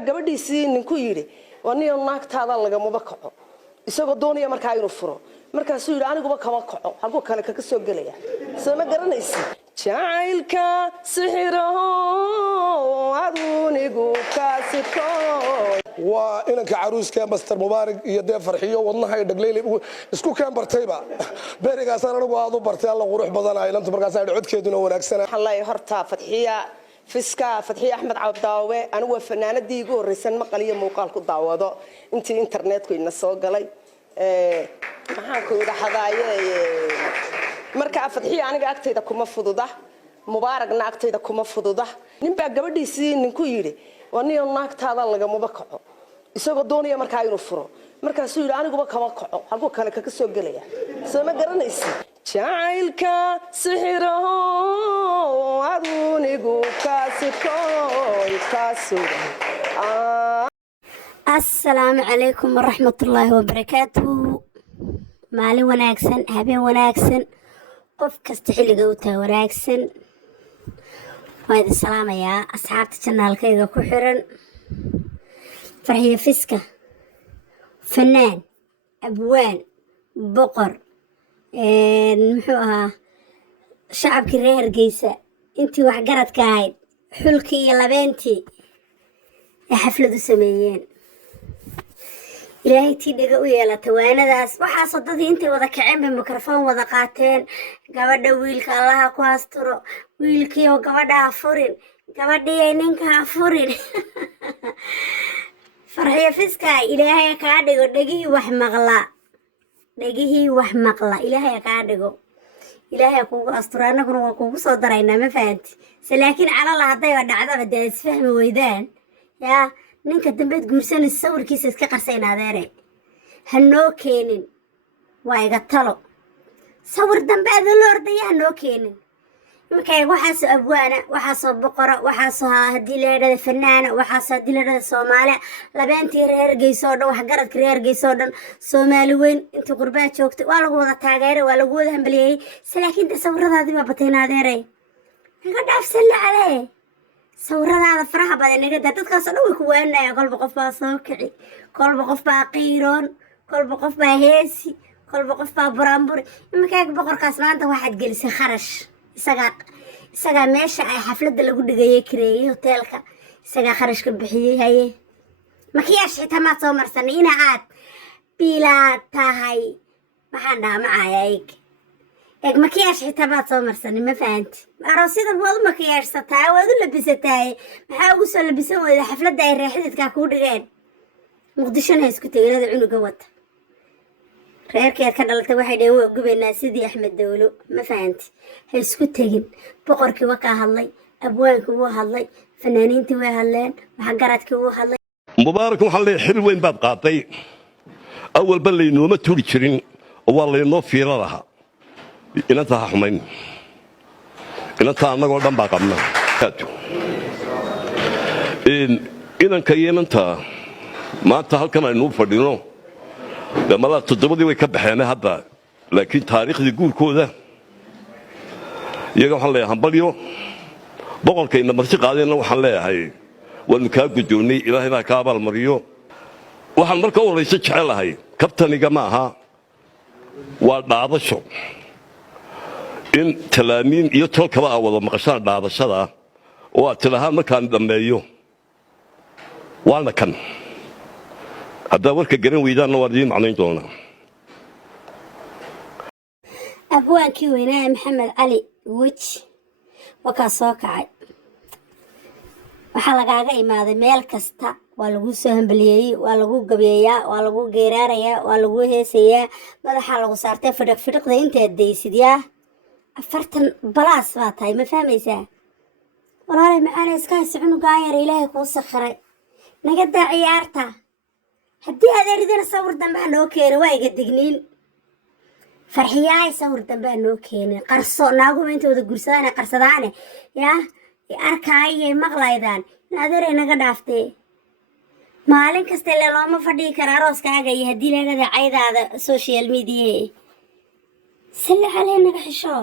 gabadhiisii ninku yiri waniyo naagtaada laga mubakaco isagoo doonaya markaa inuu furo markaasuu yiri aniguba kama kaco halku kale ka soo galaya soo ma garanaysi jacaylka sixiraho adunigu kaasito waa inanka caruuska Master Mubaarak iyo dee farxiyo wadnaha ay dhagleelay isku keen bartayba beerigaas anagu aad u bartay alla qurux badan ay lanta markaas ay codkeeduna wanaagsan wallahi horta fadxiya fiska fadxiya Axmed Cabdaawe anigu fanaanadii ugu horeysan maqaliyo muuqaal ku daawado intii internetku ina soo galay maxaan ku yiraahdaayay marka fadxiya aniga agtayda kuma fududa Mubaarakna agtayda kuma fududa ninba gabadhiisii ninku yiri waniyo naagtaada laga mubakaco isagoo doonaya markaa inuu furo markaasuu yiri aniguba kama kaco halku kale ka soo galaya soo ma garanaysi jacaylka sixiraho adunigu kaasito assalaamu calaykum waraxmatullaahi wabarakaatuh maalin wanaagsan habeen wanaagsan qof kasta xilliga u taa wanaagsan waan salaamayaa asxaabta channelkayga ku xiran farxiyo fiska fanaan abwaan boqor muxuu ahaa shacabkii reer Hargeysa intii wax garadka ahayd xulkii iyo labeentii ee xaflad u sameeyeen ilaahay tii dhaga u yeelatay waanadaas waxaas dadii intay wada kaceen bay mikrafoon wada qaateen gabadha wiilka allaha ku asturo wiilkii oo gabadha furin gabadhii ninka furin farxiyo fiska ilaahay ka dhigo dhagihii wax maqla ilaahay ka dhigo ilaahay kugu asturo anaguna waa kugu soo daraynaa ma fahanti laakiin calala haday dhacdaba dee isfahmi weydaan yaa ninka dambeed guursan sawirkiisa iska qarsayna adeere hanoo keenin waa iga talo sawir dambeed loo ordaya hanoo keenin markay waxaas abwaana waxaas boqora waxaas hadii la yiraahdo fanaana waxaas hadii la yiraahdo Soomaali labeentii reer Hargeysa oo dhan wax garadka reer Hargeysa oo dhan Soomaali weyn inta qurbaa joogtay waa lagu wada taageeray waa lagu wada hambaliyay laakiin sawiradaadii ma batayna adeere naga dhaafsan la calee sawiradaada faraha badan naga dadkaas oo dhan way ku waanayaan kolba qof baa soo kici kolba qof baa qiiroon kolba qof baa heesi kolba qof baa buraanburi markaa boqorkaas maanta waxaad gelisay kharash isaga meesha ay xafladda lagu dhigayay kireeyay hotelka isaga kharash ka bixiyay haye makiyash xitaa ma soo marsanay ina aad bilaa tahay maxaan dhaamacayay makiyash xitaa ma soo marsanay ma fahanti aroosida wad makiyashsataa wad u labisatay maxaa ugu soo labisan wada xafladda ay reexidka ku dhigeen muqdishona isku tagayada cunuga wata reerkeed ka dhalatay waxay dheen waa gubeynaa sidii Axmed Dawlo ma fahanti ha isku tagin boqorkii waa ka hadlay abwaankii waa hadlay fanaaniintii waa hadleen waxa garadkii waa hadlay Mubaarak waxa la xil weyn baad qaatay awal bal leeynooma turi jirin oo waa leeynoo fiiro lahaa inta xumayn inta anagoo dhan baa qabna inanka yeemanta maanta halkan aynu fadhino لما تضبطي ويكبحنا هذا لكن تاريخ يقول كذا يجوا حلا هنبليو بقول كأن مرتق علينا لو حلا هاي والمكاب جوني إلى هنا كابل مريو وحنمرك أول يسج حلا هاي كابتن جماعة وبعض الشغل إن تلامين يطول كذا أول مقصان بعض الشذا وتلها مكان دميو وأنا كان هذا ورك جرين ويدان نوردين معنين تونا أبوانكي ويناي محمد علي ويتش وكاسوكعي وحلقاقا إماذا ميل كستا والغو سوهم بليي والغو قبيايا والغو قيراريا والغو هيسيا ماذا حلقو سارتين فرق ذا انت الديسي يا أفرتن بلاس فاتاي ما فهميسا والله معانا اسكاي سعنو قاير إلهي كو سخري نقدا عيارتا haddii aad eridana sawir dambe aan noo keenin waa iga digniin farxiyaay sawir dambe aan noo keenin qarso naagu intooda gursadaan qarsadaan yaa arkaayay maqlaydaan naadeeray naga dhaaftay maalin kasta looma fadhii karo arooskaaga iyo haddii la yiraahdo caydaada social media sala calee naga xisho